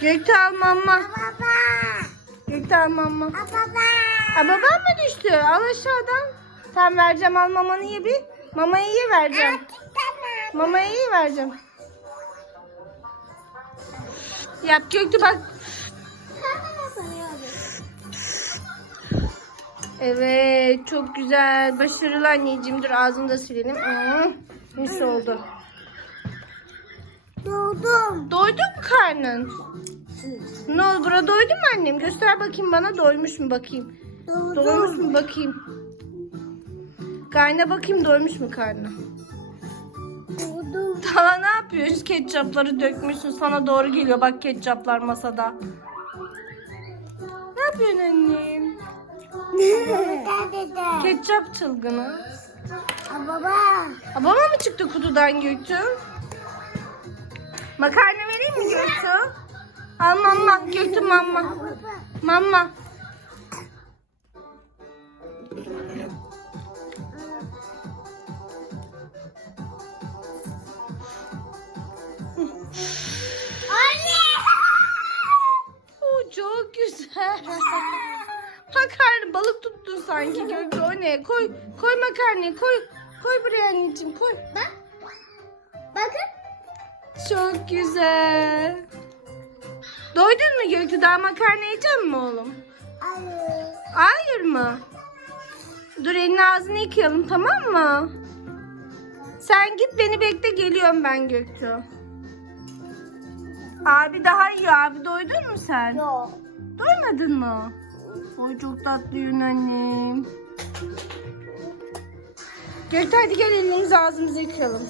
Göktuğ al mama. Baba. Göktuğ mama. Baba. Aa, babam mı düştü? Al aşağıdan. Tamam vereceğim al mamanı ye bir. Mamayı ye vereceğim. Mamayı ye vereceğim. Yap Göktuğ bak. Evet çok güzel. Başarılı anneciğim. Dur ağzını da silelim. Mis oldu. Doğdum. Doydu mu karnın? Ne oldu? Bura doydu mu annem? Göster bakayım bana. Doymuş mu bakayım. Doymuş Doğdum. mu bakayım. Karnına bakayım doymuş mu karnı? Doğdum. Daha ne yapıyoruz? Ketçapları dökmüşsün. Sana doğru geliyor. Bak ketçaplar masada. Ne yapıyorsun annem? Ketçap çılgını. Baba. Aa, Baba mı çıktı kutudan Göktuğ? Makarna vereyim mi Göktuğ? Al mama. Göktuğ. Mama. Anne. Oo, çok güzel. Makarna balık tuttun sanki Göktuğ. O ne? Koy, koy makarnayı koy. Koy buraya anneciğim koy. Bak. Çok güzel. Doydun mu Göktuğ? Daha makarna yiyecek mi oğlum? Hayır. Hayır mı? Dur elini ağzını yıkayalım tamam mı? Sen git beni bekle geliyorum ben Göktuğ. Abi daha iyi abi doydun mu sen? Yok. Doymadın mı? Oy çok tatlıyın annem. Göktuğ hadi gel elimizi ağzımızı yıkayalım.